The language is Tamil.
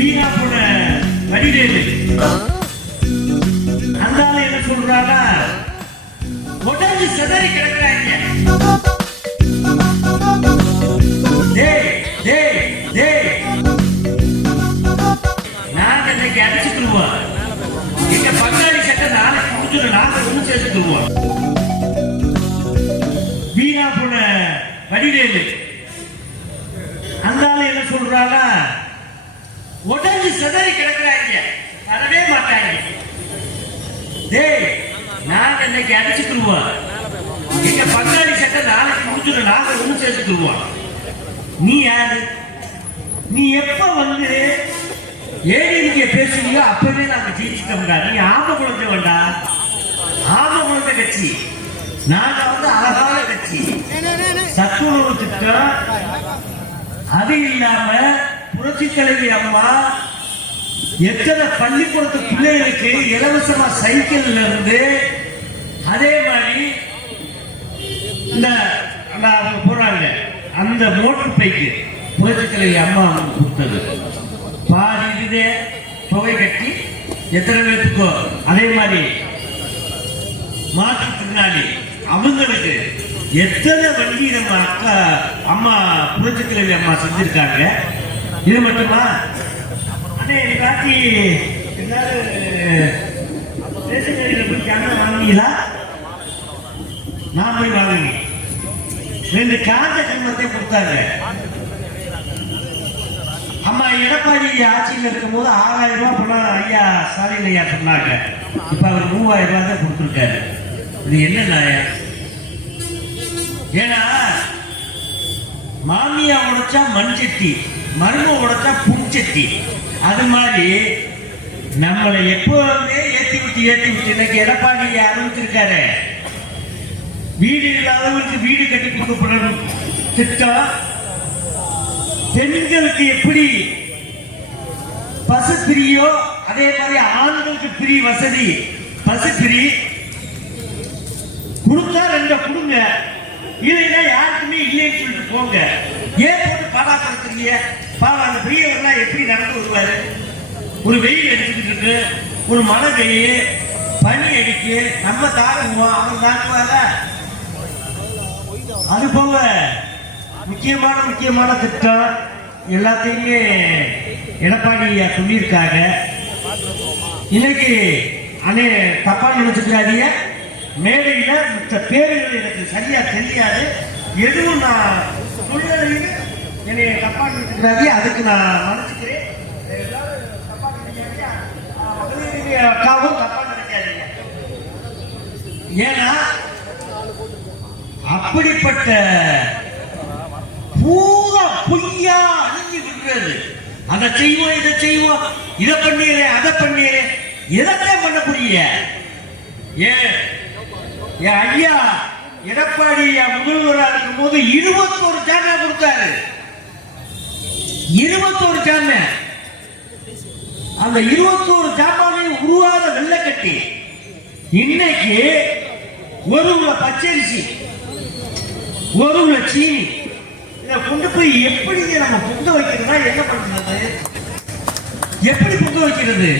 வீணா போன வடிவேலு அந்த என்ன சொல்றாங்க, உடஞ்சு சிதறி கிடக்குறாங்க. நாங்க இன்னைக்கு அடிச்சுக்கிடுவோம், எங்க பங்காளி சட்டை நாளைக்கு முடிஞ்சிடும், நாங்க ஒண்ணு சேர்த்துக்குவோம். வீணா போன வடிவேலு அந்த என்ன சொல்றாங்க, உடஞ்சு சிதறி கிடக்குறாங்க, வரவே மாட்டாங்க. நாங்க இன்னைக்கு அடிச்சுக்கிடுவோம், எங்க பங்காளி சட்டை நாளைக்கு முடிஞ்சிடும், நாங்க ஒண்ணு சேர்த்துக்குவோம். நீ யாரு? நீ எப்ப வந்து ஏடிஎம்கே பேசுறியோ அப்பவே நாங்க ஜெயிச்சுட்டோம்டா. நீ ஆம குழந்தை வேண்டா, ஆம குழந்தை கட்சி. நாங்க வந்து அழகான கட்சி. சத்துணவு திட்டம், அது இல்லாம புரட்சி தலைவி அம்மா எத்தனை பள்ளிக்கூடத்து பிள்ளைகளுக்கு இலவசமா சைக்கிள்ல இருந்து, அதே மாதிரி இந்த அவங்க போறாங்க அந்த மோட்டர் பைக்கு புரட்சி தலைவி அம்மா கொடுத்தது. பாதி இதே தொகை கட்டி எத்தனை பேருக்கோ, அதே மாதிரி மாற்றுத்திறனாளி அவங்களுக்கு எத்தனை வண்டி நம்ம அக்கா அம்மா புரட்சி தலைவி அம்மா செஞ்சிருக்காங்க. இது மட்டுமா? காட்டி எல்லாரும் ரேஷன் கடையில் போய் கேமரா வாங்கிங்களா? நான் போய் வாங்கினேன். 2 காஞ்ச கிரமத்தை கொடுத்தாங்க. அம்மா எடப்பாடி ஆட்சியில் இருக்கும் போது 6000 ரூபாய் பணம் ஐயா ஸ்டாலின் ஐயா சொன்னாங்க. இப்ப அவர் 3000 ரூபாய் தான் கொடுத்துருக்காரு. இது என்ன நியாயம்? ஏன்னா மாமியா உடைச்சா மண்சட்டி, மரும உடைச்சா புண்சட்டி. அது மாதிரி நம்மளை எப்பவுமே ஏற்றி விட்டு இன்னைக்கு எடப்பாடி ஆரம்பிச்சிருக்காரு. வீடு இல்லாதவங்களுக்கு வீடு கட்டி கொடுக்கப்படும் திட்டம். பெண்களுக்கு எப்படி பசு பிரியோ அதே மாதிரி ஆண்களுக்கு பிரி வசதி. பசு பிரி கொடுத்தா 2 கொடுங்க, இல்லைன்னா யாருக்குமே இல்லைன்னு சொல்லிட்டு போங்க. ஏன் போட்டு பாடாப்படுத்துறீங்க? பாவம் அந்த பெரியவர்கள்லாம் எப்படி நடந்து வருவாரு? ஒரு வெயில் அடிச்சுக்கிட்டு இருக்கு, ஒரு மழை பெய்ய, பனி அடிக்கு, நம்ம தாங்குவோம், அவன் தாங்குவாங்க. அது போக முக்கியமான திட்டம் எல்லாத்தையுமே எடப்பாடி சொல்லியிருக்காங்க. இன்னைக்கு அண்ணே தப்பா நினைச்சுக்கிறாதீங்க. மேடையில மற்ற பேர்கள் எனக்கு சரியா தெரியாது, எதுவும் நான் சொல்ல என்னை தப்பா நினைச்சுக்கிறாதீங்க. அதுக்கு நான் மன்னிச்சுக்கிறேன். அக்காவும் தப்பா நினைக்காதீங்க. ஏன்னா அப்படிப்பட்ட பூரா பொய்யா அழிஞ்சு விடுறது. அதை செய்வோம், இதை செய்வோம், இதை பண்ணிடுறேன், அதை பண்ணிடுறேன். எதத்தான் பண்ண புரிய? ஏன் ஐயா எடப்பாடி முதல்வராக இருக்கும் போது 21 ஜாமா கொடுத்தாரு. 21 ஜாமா. அந்த 21 ஜாமாவை உருவாத வெள்ளக்கட்டி இன்னைக்கு ஒரு பச்சரிசி, ஒரு சீனி இதை கொண்டு போய் எப்படி நம்ம பொங்க வைக்கிறதா? என்ன பண்றது? எப்படி பொங்க வைக்கிறது?